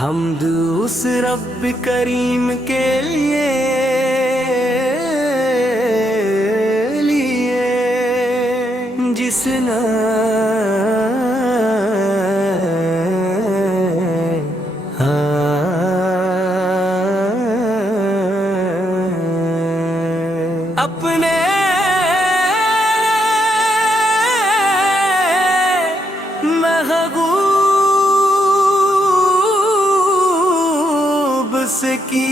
حمد اس رب کریم کے لیے جس نے اپنے محبوب سے کی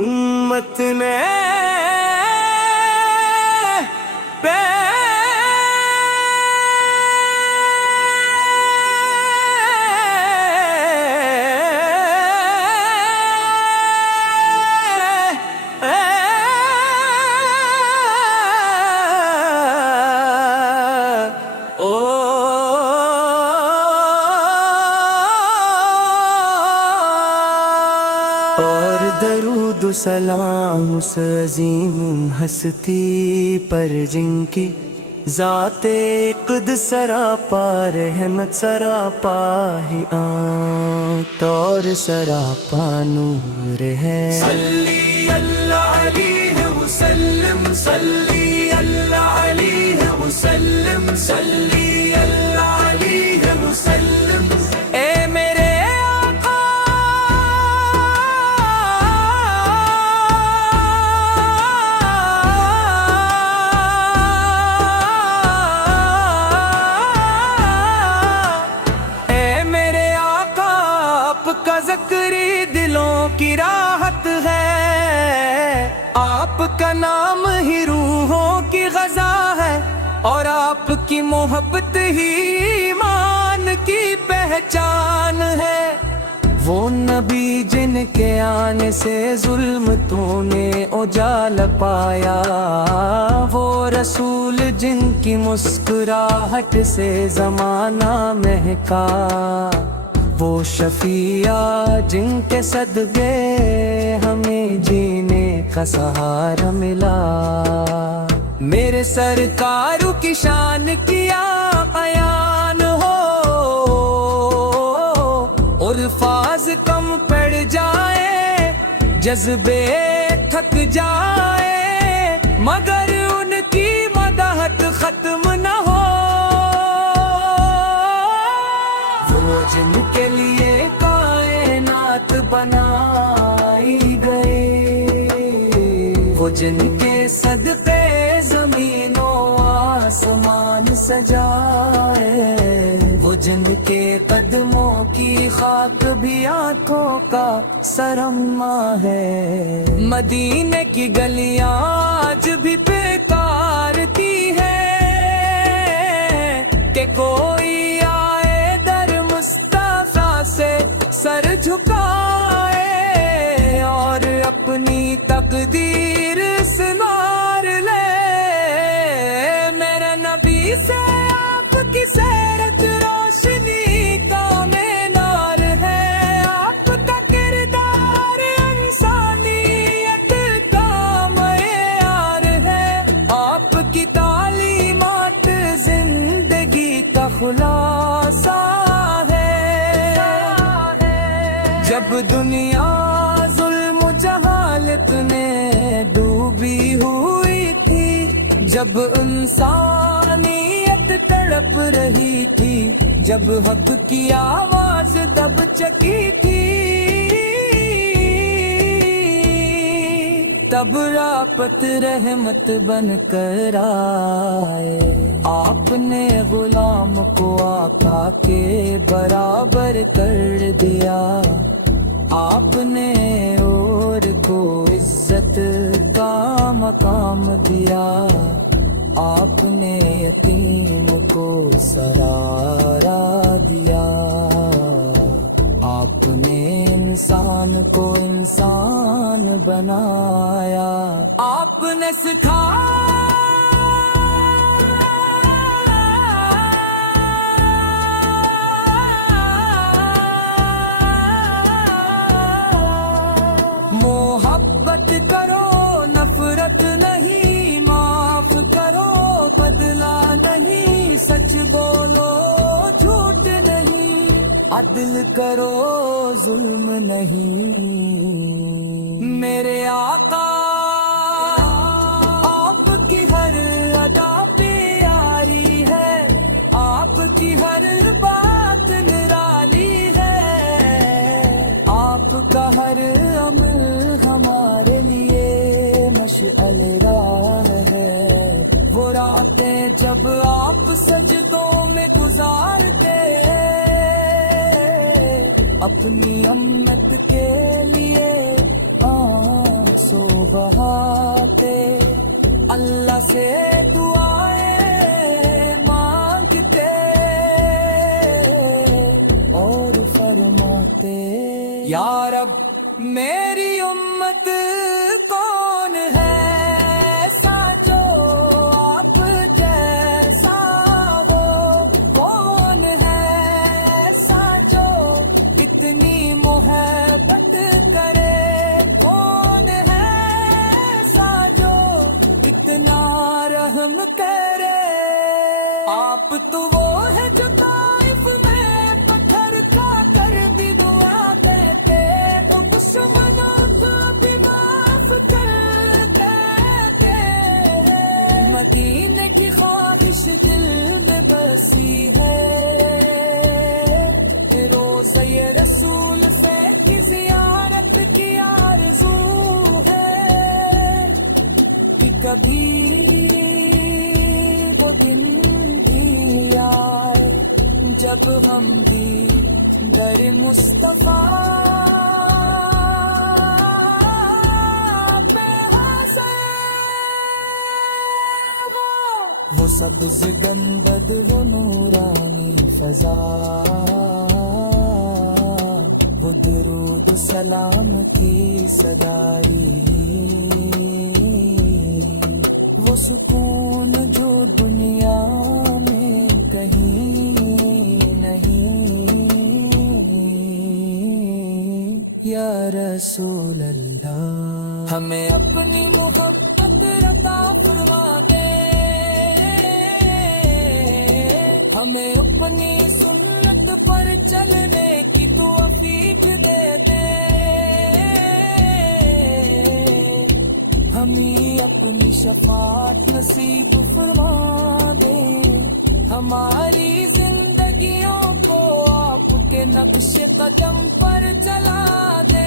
امت نے اور درود و سلام اس عظیم ہستی پر جن کی ذات قدس سراپا رحمت سراپا ہی آنکھ اور سراپا نور ہے۔ صلی اللہ علیہ وسلم، صلی اللہ علیہ وسلم، صلی اللہ علیہ وسلم۔ اے میرے کا ذکری دلوں کی راحت ہے، آپ کا نام ہی روحوں کی غذا ہے، اور آپ کی محبت ہی ایمان کی پہچان ہے۔ وہ نبی جن کے آنے سے ظلمتوں نے اجالا پایا، وہ رسول جن کی مسکراہٹ سے زمانہ مہکا، وہ شفیع جن کے صدقے ہمیں جینے کا سہارا ملا۔ میرے سرکار کی شان کیا بیان ہو، الفاظ کم پڑ جائے، جذبے تھک جائے، مگر ان کی مدحت ختم نہ ہو۔ وہ جن کے لیے کائنات بنائی گئی، وہ جن کے صدقے زمین و آسمان سجائے، وہ جن کے قدموں کی خاک بھی آنکھوں کا سرما ہے۔ مدینے کی گلیاں آج بھی پکارتی ہے کہ کوئی سر جھکائے اور اپنی تقدیر سنوار لے۔ میرا نبی سے آپ کی سیرت روشنی کا مینار ہے، آپ کا کردار انسانیت کا معیار ہے، آپ کی تعلیمات زندگی کا خلاصہ ہے۔ جب دنیا ظلم و جہالت نے ڈوبی ہوئی تھی، جب انسانیت تڑپ رہی تھی، جب حق کی آواز دب چکی تھی، تب رافت رحمت بن کر آئے۔ آپ نے غلام کو آقا کے برابر کر دیا، آپ نے اور کو عزت کا مقام دیا، آپ نے یتیم کو سرارا دیا، آپ نے انسان کو انسان بنایا، آپ نے سکھایا محبت کرو، نفرت نہیں، معاف کرو، بدلہ نہیں، سچ بولو عدل کرو ظلم نہیں میرے آقا آپ کی ہر ادا پیاری ہے آپ کی ہر بات نرالی ہے آپ کا ہر عمل ہمارے لیے مشعل راہ ہے وہ راتیں جب آپ سجدوں میں گزارتے اپنی امت کے لیے آنسو بہاتے اللہ سے دعائیں مانگتے اور فرماتے یا رب میری امت کون ہے ایسا جو آپ جیسا ہو کون ہے ایسا جو اتنی محبت کرے کون ہے ایسا جو اتنا رحم کرے آپ تو وہ ہے جو طائف میں پتھر کھا کر بھی دعا کہتے وہ دشمنوں کو بھی معاف کر دیتے مدینے کی خواہش دل میں بسی ہے روزہ رسول سے کی زیارت کی آرزو ہے کہ کبھی وہ دن بھی آئے جب ہم بھی در مصطفیٰ پہ حاضر وہ سبز گنبد وہ نورانی فضا وہ درود سلام کی صدائی وہ سکون جو دنیا میں کہیں نہیں یا رسول اللہ ہمیں اپنی محبت عطا فرما دے ہمیں اپنی سنت پر چلنے کی توفیق دے دے ہمیں اپنی شفاعت نصیب فرما دے ہماری زندگیوں کو آپ کے نقش قدم پر چلا دے